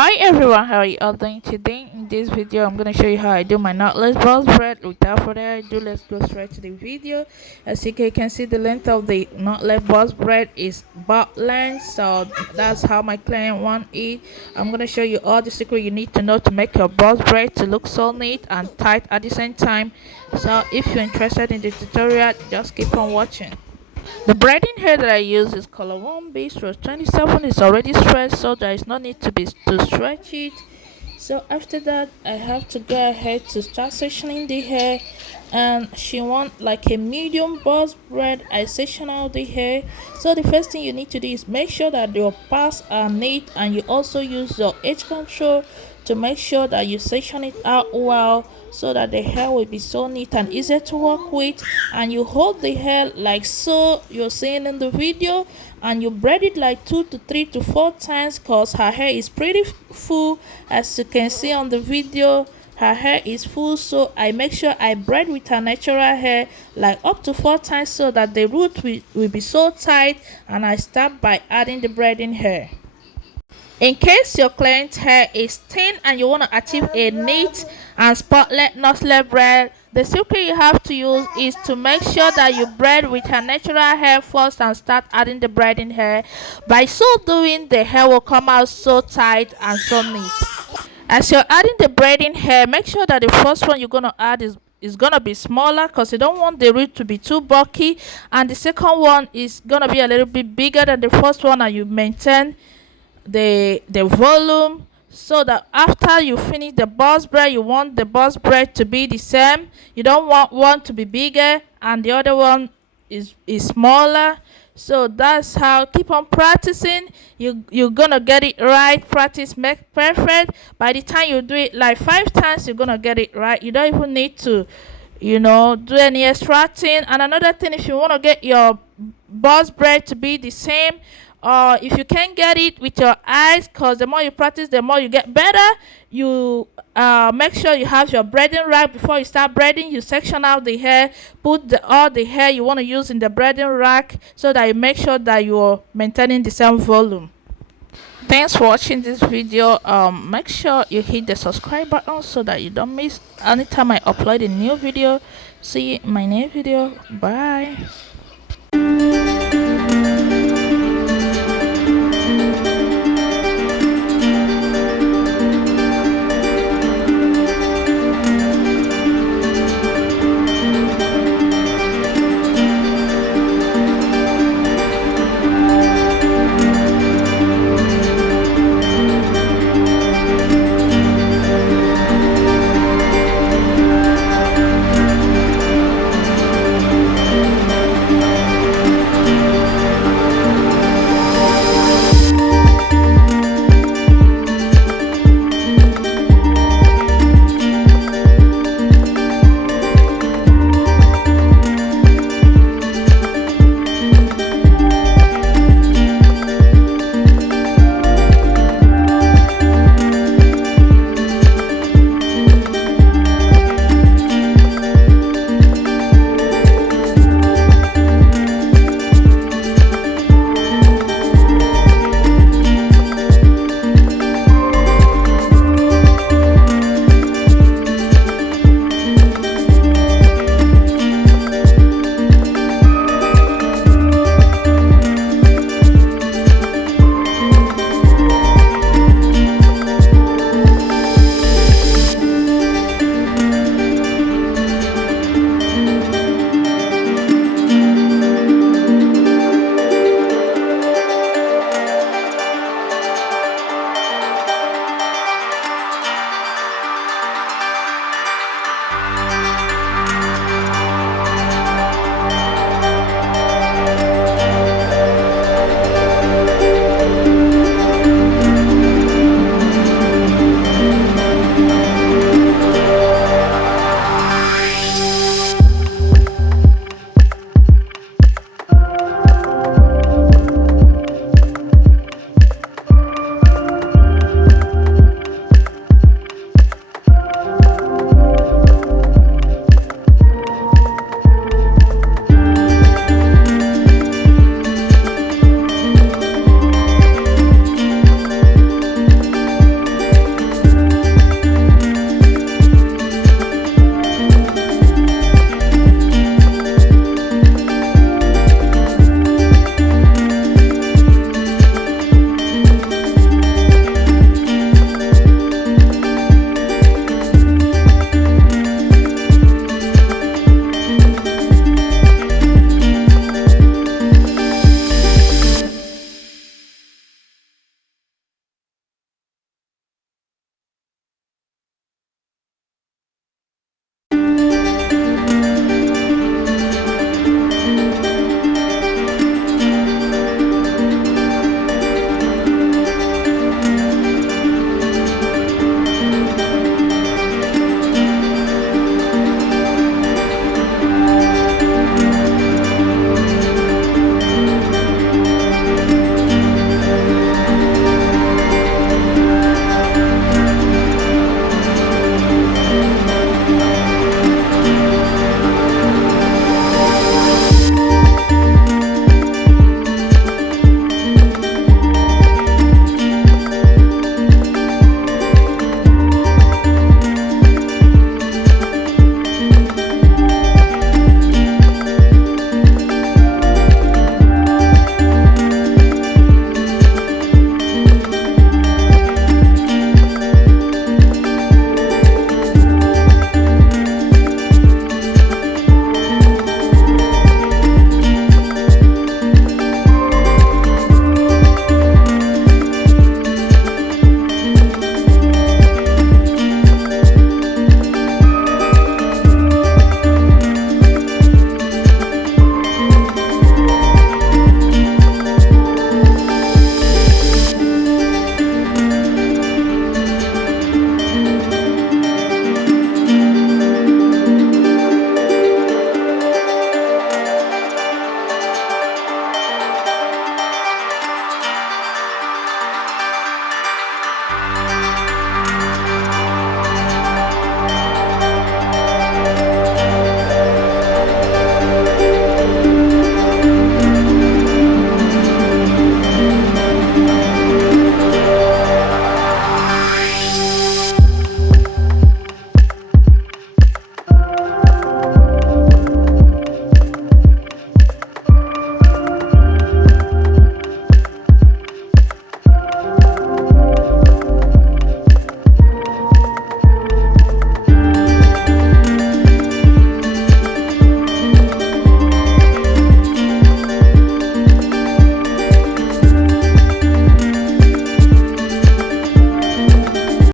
Hi everyone, how are you all doing today? In this video I'm going to show you how I do my knotless box braid. Without further ado, let's go straight to the video. As you can see, the length of the knotless box braid is butt length, so that's how my client want it. I'm going to show you all the secret you need to know to make your box braid to look so neat and tight at the same time. So if you're interested in the tutorial, just keep on watching. The braiding hair that I use is color 1B stroke 27. It's already stretched, so there is no need to stretch it. So after that, I have to go ahead to start sectioning the hair, and she want like a medium box braid. I section out the hair. So the first thing you need to do is make sure that your paths are neat, and you also use your edge control to make sure that you section it out well, so that the hair will be so neat and easy to work with. And you hold the hair like so you're seeing in the video, and you braid it like 2 to 3 to 4 times, because her hair is pretty full. As you can see on the video, her hair is full, so I make sure I braid with her natural hair like up to 4 times, so that the root will be so tight. And I start by adding the braiding hair. In case your client's hair is thin and you want to achieve a neat and spotless knotless braid, the secret you have to use is to make sure that you braid with her natural hair first and start adding the braiding hair. By so doing, the hair will come out so tight and so neat. As you're adding the braiding hair, make sure that the first one you're going to add is gonna be smaller, because you don't want the root to be too bulky, and the second one is gonna be a little bit bigger than the first one, and you maintain the volume, so that after you finish the box braid, you want the box braid to be the same. You don't want one to be bigger and the other one is smaller. So that's how. Keep on practicing. You're gonna get it right. Practice make perfect. By the time you do it like 5 times, you're gonna get it right. You don't even need to do any extra thing. And another thing, if you want to get your box braid to be the same, or if you can't get it with your eyes, because the more you practice, the more you get better, you make sure you have your braiding rack. Before you start braiding, you section out the hair, put all the hair you want to use in the braiding rack, so that you make sure that you're maintaining the same volume. Thanks for watching this video. Make sure you hit the subscribe button so that you don't miss anytime I upload a new video. See you in my next video. Bye.